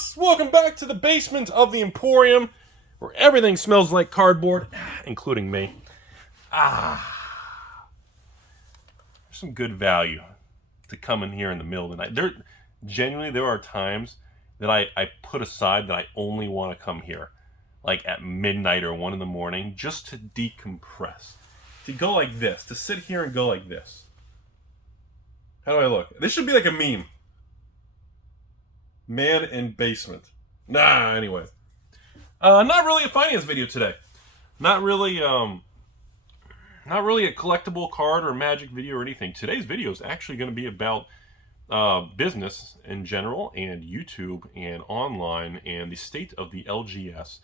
folks! Welcome back to the basement of the Emporium, where everything smells like cardboard, including me. There's some good value to come in here in the middle of the night. There are times that I put aside that I only want to come here, like at midnight or 1 in the morning, just to decompress. To go like this, to sit here and go like this. How do I look? This should be like a meme. Man in basement. Anyway. Not really a finance video today. Not really a collectible card or magic video or anything. Today's video is actually going to be about business in general and YouTube and online and the state of the LGS.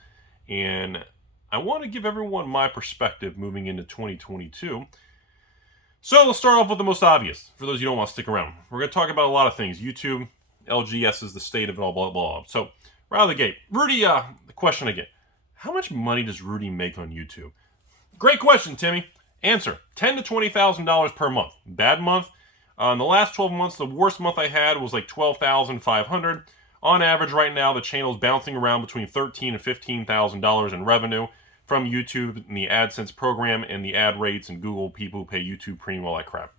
And I want to give everyone my perspective moving into 2022. So let's start off with the most obvious, for those of you who don't want to stick around. We're going to talk about a lot of things. YouTube, LGS is the state of it all, blah, blah, blah. So, right out of the gate. Rudy, the question again. How much money does Rudy make on YouTube? Great question, Timmy. Answer, $10,000 to $20,000 per month. Bad month. In the last 12 months, the worst month I had was like $12,500. On average, right now, the channel is bouncing around between $13,000 and $15,000 in revenue from YouTube and the AdSense program and the ad rates and Google people who pay YouTube Premium, all that crap.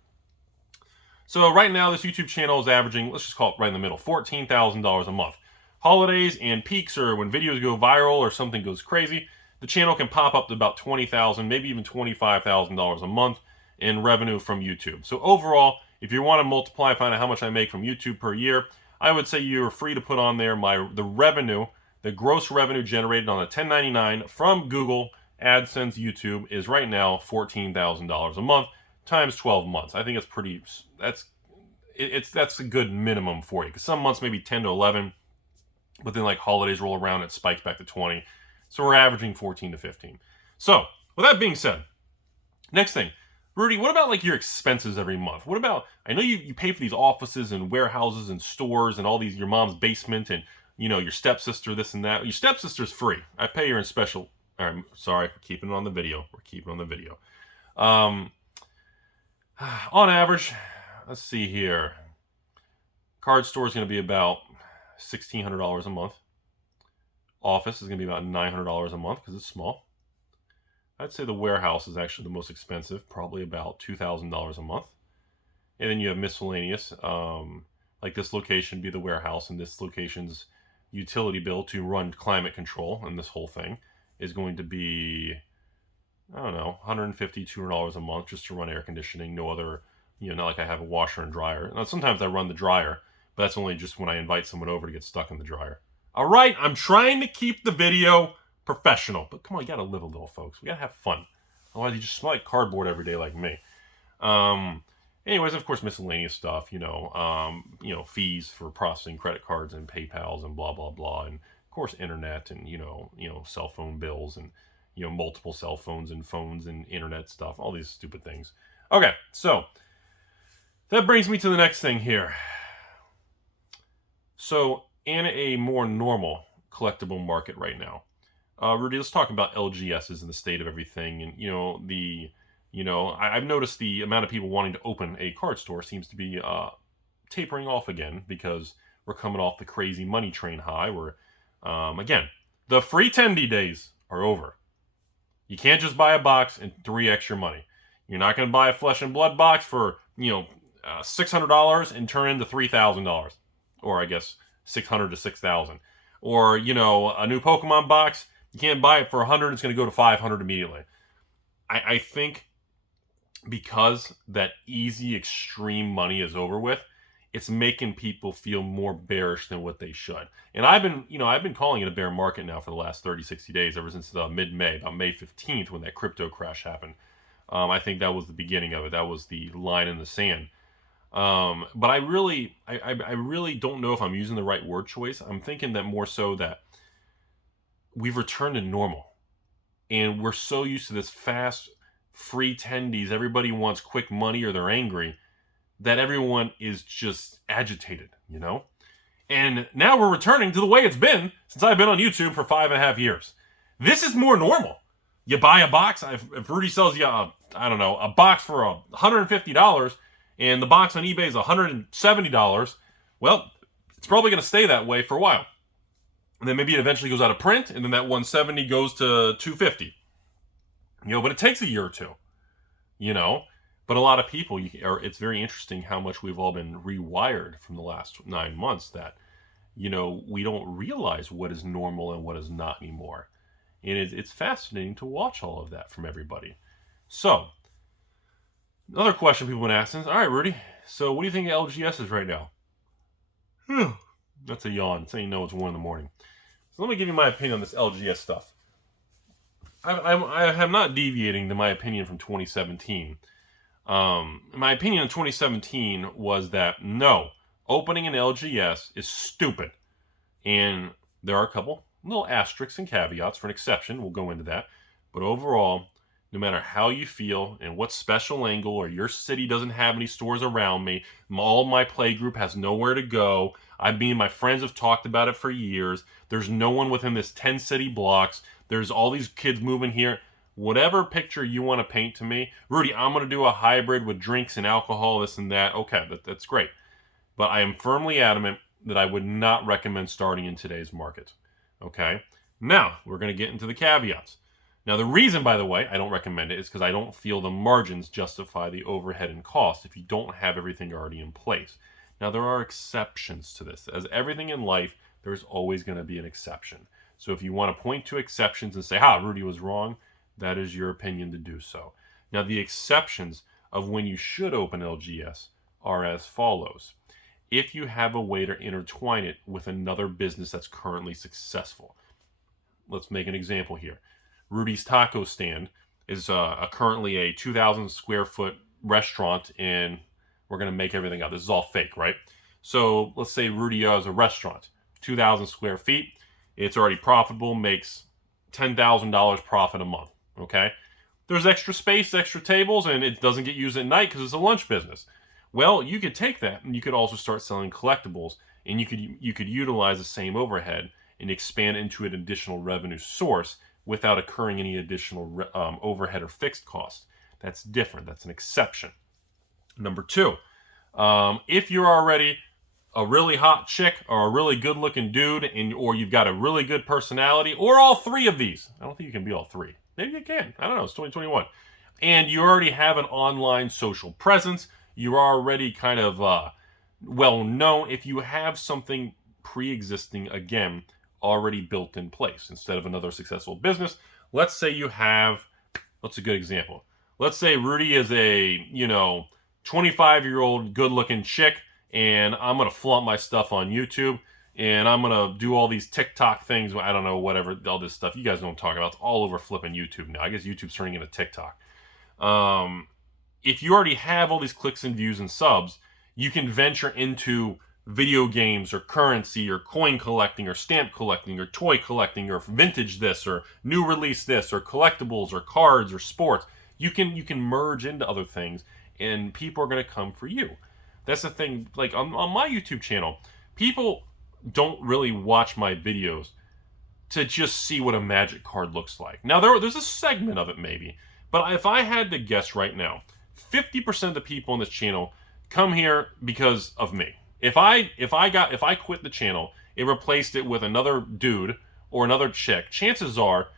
So right now, this YouTube channel is averaging, let's just call it right in the middle, $14,000 a month. Holidays and peaks, or when videos go viral or something goes crazy, the channel can pop up to about $20,000, maybe even $25,000 a month in revenue from YouTube. So overall, if you want to multiply, find out how much I make from YouTube per year, I would say you're free to put on there the revenue, the gross revenue generated on a 1099 from Google, AdSense, YouTube is right now $14,000 a month times 12 months. I think it's pretty, that's a good minimum for you. Because some months maybe 10 to 11, but then like holidays roll around, it spikes back to 20. So we're averaging 14 to 15. So with that being said, next thing, Rudy, what about like your expenses every month? What about, I know you pay for these offices and warehouses and stores and all these, your mom's basement and, you know, your stepsister, this and that. Your stepsister's free. I pay her in special, sorry, we're keeping it on the video. We're keeping it on the video. On average, let's see here. Card store is going to be about $1,600 a month. Office is going to be about $900 a month because it's small. I'd say the warehouse is actually the most expensive, probably about $2,000 a month. And then you have miscellaneous, like this location be the warehouse, and this location's utility bill to run climate control, and this whole thing is going to be, I don't know, $150, $200 a month just to run air conditioning. No other, you know, not like I have a washer and dryer. Now, sometimes I run the dryer, but that's only just when I invite someone over to get stuck in the dryer. All right, I'm trying to keep the video professional, but come on, you gotta live a little, folks. We gotta have fun. Otherwise, you just smell like cardboard every day like me. Anyways, of course, miscellaneous stuff, you know, fees for processing credit cards and PayPals and blah, blah, blah. And of course, internet and, you know, cell phone bills and, you know, multiple cell phones and internet stuff, all these stupid things. Okay, so that brings me to the next thing here. So in a more normal collectible market right now, Rudy, let's talk about LGSs and the state of everything. And, I've noticed the amount of people wanting to open a card store seems to be tapering off again because we're coming off the crazy money train high where, again, the free tendy days are over. You can't just buy a box and 3x your money. You're not going to buy a flesh and blood box for, $600 and turn into $3,000. Or I guess $600 to $6,000. Or, a new Pokemon box, you can't buy it for $100, it's going to go to $500 immediately. I think because that easy, extreme money is over with, it's making people feel more bearish than what they should. And I've been calling it a bear market now for the last 30, 60 days, ever since mid-May, about May 15th, when that crypto crash happened. I think that was the beginning of it. That was the line in the sand. But I really don't know if I'm using the right word choice. I'm thinking that more so that we've returned to normal. And we're so used to this fast, free tendies, everybody wants quick money or they're angry, that everyone is just agitated, And now we're returning to the way it's been since I've been on YouTube for 5.5 years. This is more normal. You buy a box, if Rudy sells you, a box for $150, and the box on eBay is $170, well, it's probably going to stay that way for a while. And then maybe it eventually goes out of print, and then that 170 goes to 250. But it takes a year or two, But a lot of people, it's very interesting how much we've all been rewired from the last 9 months that, we don't realize what is normal and what is not anymore. And it's fascinating to watch all of that from everybody. So, another question people have been asking is, all right, Rudy, so what do you think of LGS is right now? That's a yawn. It's saying no, it's 1 in the morning. So let me give you my opinion on this LGS stuff. I am not deviating to my opinion from 2017. My opinion in 2017 was that, no, opening an LGS is stupid. And there are a couple little asterisks and caveats for an exception. We'll go into that. But overall, no matter how you feel and what special angle or your city doesn't have any stores around me, all my play group has nowhere to go. My friends have talked about it for years. There's no one within this 10 city blocks. There's all these kids moving here. Whatever picture you want to paint to me, Rudy, I'm going to do a hybrid with drinks and alcohol, this and that. Okay, that's great. But I am firmly adamant that I would not recommend starting in today's market. Okay? Now, we're going to get into the caveats. Now, the reason, by the way, I don't recommend it is because I don't feel the margins justify the overhead and cost if you don't have everything already in place. Now, there are exceptions to this. As everything in life, there's always going to be an exception. So if you want to point to exceptions and say, Rudy was wrong, that is your opinion to do so. Now, the exceptions of when you should open LGS are as follows. If you have a way to intertwine it with another business that's currently successful. Let's make an example here. Rudy's Taco Stand is currently a 2,000 square foot restaurant, and we're going to make everything up. This is all fake, right? So let's say Rudy has a restaurant, 2,000 square feet. It's already profitable, makes $10,000 profit a month, okay? There's extra space, extra tables, and it doesn't get used at night because it's a lunch business. Well, you could take that, and you could also start selling collectibles, and you could utilize the same overhead and expand into an additional revenue source without incurring any additional overhead or fixed costs. That's different. That's an exception. Number 2, if you're already a really hot chick or a really good-looking dude, or you've got a really good personality, or all 3 of these. I don't think you can be all 3. Maybe you can. I don't know. It's 2021. And you already have an online social presence. You're already kind of well-known. If you have something pre-existing, again, already built in place instead of another successful business. Let's say you have, what's a good example? Let's say Rudy is a, 25-year-old good-looking chick, and I'm going to flaunt my stuff on YouTube, and I'm going to do all these TikTok things. I don't know, whatever, all this stuff. You guys know what I'm talking about. It's all over flipping YouTube now. I guess YouTube's turning into TikTok. If you already have all these clicks and views and subs, you can venture into video games or currency or coin collecting or stamp collecting or toy collecting or vintage this or new release this or collectibles or cards or sports. You can merge into other things, and people are going to come for you. That's the thing. Like on my YouTube channel, people don't really watch my videos to just see what a magic card looks like. Now there's a segment of it maybe, but if I had to guess right now, 50% of the people on this channel come here because of me. If I quit the channel, it replaced it with another dude or another chick, chances are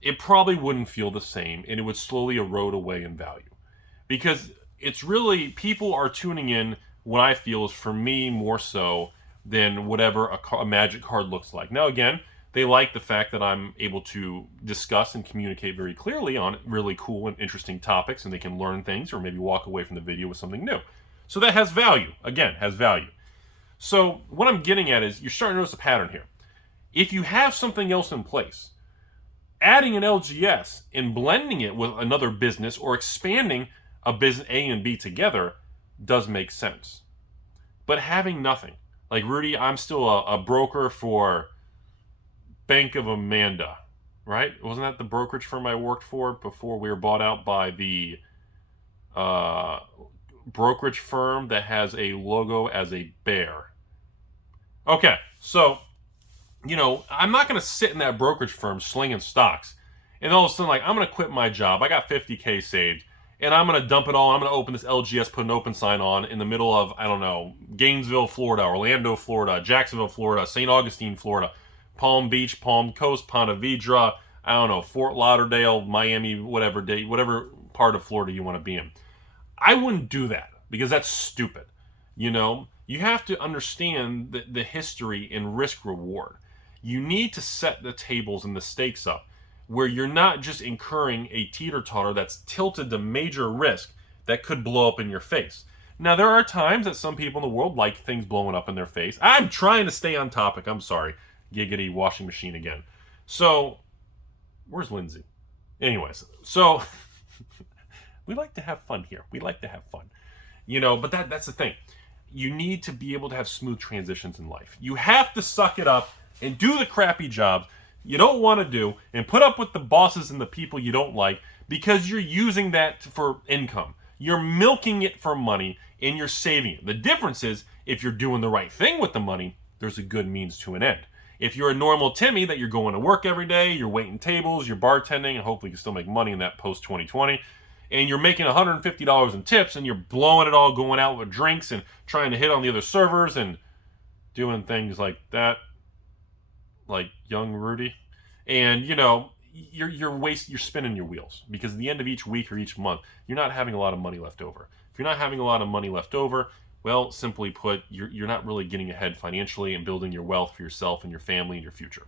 it probably wouldn't feel the same, and it would slowly erode away in value. Because it's really, people are tuning in what I feel is for me more so than whatever a magic card looks like. Now again, they like the fact that I'm able to discuss and communicate very clearly on really cool and interesting topics, and they can learn things or maybe walk away from the video with something new. So that has value. Again, has value. So what I'm getting at is you're starting to notice a pattern here. If you have something else in place, adding an LGS and blending it with another business or expanding a business A and B together does make sense. But having nothing, like Rudy, I'm still a broker for Bank of Amanda, right? Wasn't that the brokerage firm I worked for before we were bought out by the brokerage firm that has a logo as a bear? Okay, so, I'm not going to sit in that brokerage firm slinging stocks and all of a sudden, I'm going to quit my job. I got $50K saved, and I'm going to dump it all. I'm going to open this LGS, put an open sign on in the middle of, I don't know, Gainesville, Florida, Orlando, Florida, Jacksonville, Florida, St. Augustine, Florida, Palm Beach, Palm Coast, Ponte Vedra, I don't know, Fort Lauderdale, Miami, whatever part of Florida you want to be in. I wouldn't do that because that's stupid. You have to understand the history and risk reward. You need to set the tables and the stakes up where you're not just incurring a teeter-totter that's tilted to major risk that could blow up in your face. Now, there are times that some people in the world like things blowing up in their face. I'm trying to stay on topic. I'm sorry. Giggity washing machine again. So, where's Lindsay? Anyways, so we like to have fun here. We like to have fun. But that's the thing. You need to be able to have smooth transitions in life. You have to suck it up and do the crappy jobs you don't want to do and put up with the bosses and the people you don't like because you're using that for income. You're milking it for money and you're saving it. The difference is if you're doing the right thing with the money, there's a good means to an end. If you're a normal Timmy that you're going to work every day, you're waiting tables, you're bartending, and hopefully you can still make money in that post-2020, and you're making $150 in tips and you're blowing it all going out with drinks and trying to hit on the other servers and doing things like that, like young Rudy, and you're spinning your wheels because at the end of each week or each month, you're not having a lot of money left over. If you're not having a lot of money left over, well, simply put, you're not really getting ahead financially and building your wealth for yourself and your family and your future.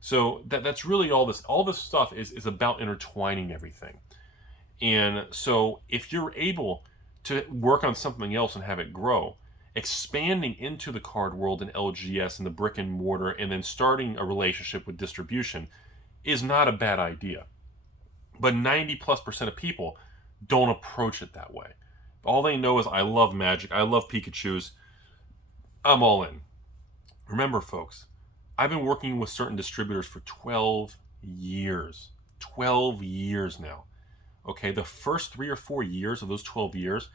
So that's really all this. All this stuff is about intertwining everything. And so if you're able to work on something else and have it grow, expanding into the card world and LGS and the brick and mortar and then starting a relationship with distribution is not a bad idea. But 90+% of people don't approach it that way. All they know is I love Magic, I love Pikachus, I'm all in. Remember, folks, I've been working with certain distributors for 12 years. 12 years now. Okay, the first 3 or 4 years of those 12 years,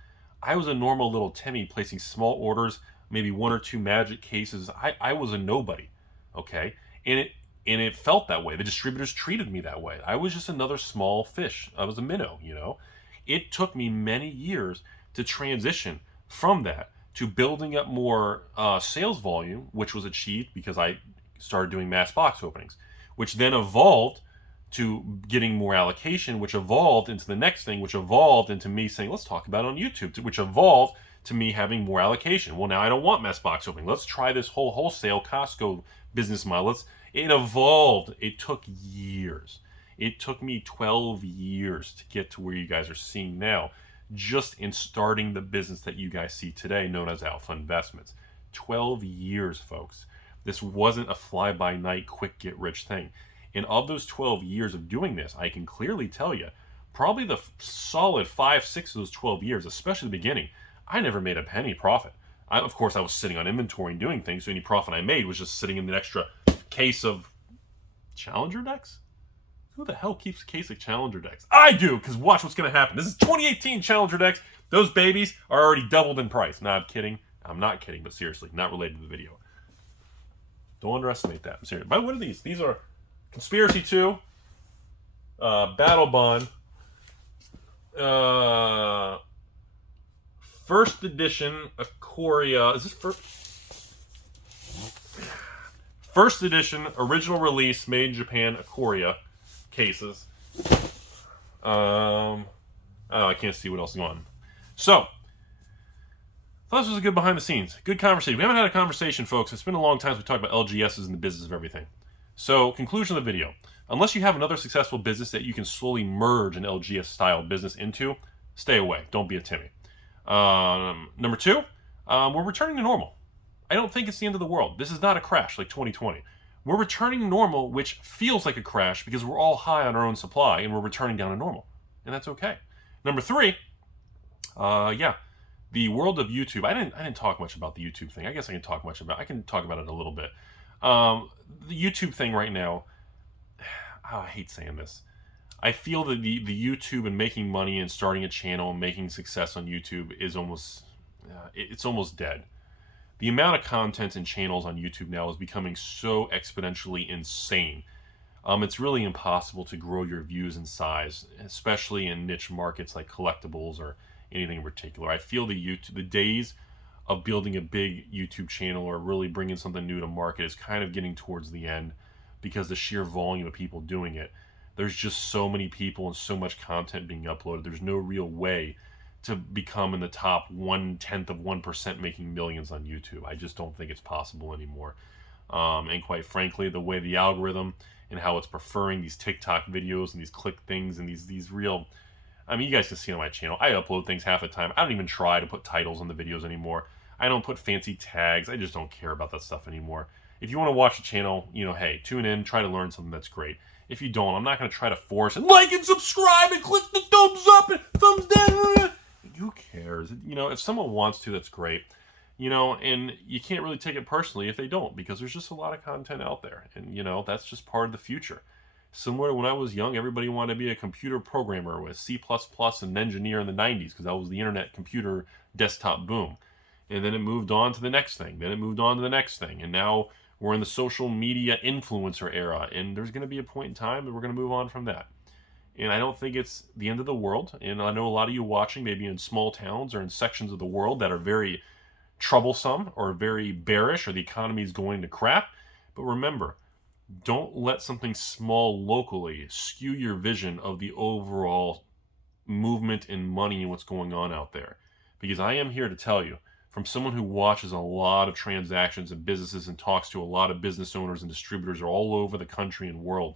I was a normal little Timmy placing small orders, maybe 1 or 2 Magic cases. I was a nobody, okay? And it felt that way. The distributors treated me that way. I was just another small fish. I was a minnow, It took me many years to transition from that to building up more sales volume, which was achieved because I started doing mass box openings, which then evolved to getting more allocation, which evolved into the next thing, which evolved into me saying, let's talk about it on YouTube, which evolved to me having more allocation. Well, now I don't want mass box opening. Let's try this whole wholesale Costco business model. It evolved. It took years. It took me 12 years to get to where you guys are seeing now, just in starting the business that you guys see today, known as Alpha Investments. 12 years, folks. This wasn't a fly-by-night, quick get-rich thing. And of those 12 years of doing this, I can clearly tell you, probably the solid 5-6 of those 12 years, especially the beginning, I never made a penny profit. Of course, I was sitting on inventory and doing things, so any profit I made was just sitting in an extra case of Challenger decks? Who the hell keeps a case of Challenger decks? I do, because watch what's going to happen. This is 2018 Challenger decks. Those babies are already doubled in price. No, I'm kidding. I'm not kidding, but seriously, not related to the video. Don't underestimate that. I'm serious. But what are these? These are Conspiracy 2, Battle Bond, first edition Ikoria. Is this first edition original release made in Japan Ikoria cases? Oh, I can't see what else is going on. So, thought this was a good behind the scenes, good conversation. We haven't had a conversation, folks. It's been a long time since we talked about LGSs and the business of everything. So, conclusion of the video. Unless you have another successful business that you can slowly merge an LGS-style business into, stay away. Don't be a Timmy. Number 2, we're returning to normal. I don't think it's the end of the world. This is not a crash like 2020. We're returning to normal, which feels like a crash because we're all high on our own supply and we're returning down to normal. And that's okay. Number 3, the world of YouTube. I didn't talk much about the YouTube thing. I guess I can talk about it a little bit. The YouTube thing right now, I hate saying this. I feel that the YouTube and making money and starting a channel and making success on YouTube is almost dead. The amount of content and channels on YouTube now is becoming so exponentially insane. It's really impossible to grow your views and size, especially in niche markets like collectibles or anything in particular. I feel the days of building a big YouTube channel or really bringing something new to market is kind of getting towards the end, because the sheer volume of people doing it. There's just so many people and so much content being uploaded. There's no real way to become in the top 1/10 of 1% making millions on YouTube. I just don't think it's possible anymore. And quite frankly, the way the algorithm and how it's preferring these TikTok videos and these click things and these real, I mean, you guys can see on my channel, I upload things half the time. I don't even try to put titles on the videos anymore. I don't put fancy tags. I just don't care about that stuff anymore. If you want to watch the channel, you know, hey, tune in, try to learn something, that's great. If you don't, I'm not going to try to force and like and subscribe and click the thumbs up and thumbs down. Who cares? You know, if someone wants to, that's great. You know, and you can't really take it personally if they don't, because there's just a lot of content out there. And, you know, that's just part of the future. Similar to when I was young, everybody wanted to be a computer programmer with C++ and an engineer in the 90s, because that was the internet computer desktop boom. And then it moved on to the next thing. Then it moved on to the next thing. And now we're in the social media influencer era. And there's going to be a point in time that we're going to move on from that. And I don't think it's the end of the world. And I know a lot of you watching, maybe in small towns or in sections of the world that are very troublesome or very bearish, or the economy is going to crap. But remember, don't let something small locally skew your vision of the overall movement in money and what's going on out there. Because I am here to tell you, from someone who watches a lot of transactions and businesses and talks to a lot of business owners and distributors all over the country and world,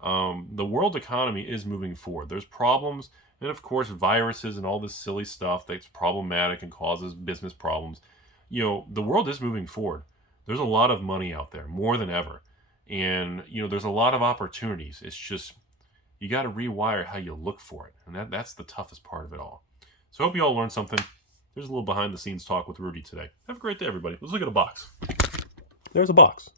the world economy is moving forward. There's problems, and of course viruses and all this silly stuff that's problematic and causes business problems. You know, the world is moving forward. There's a lot of money out there, more than ever. And, you know, there's a lot of opportunities. It's just, you got to rewire how you look for it. And that's the toughest part of it all. So I hope you all learned something. There's a little behind the scenes talk with Rudy today. Have a great day, everybody. Let's look at a box. There's a box.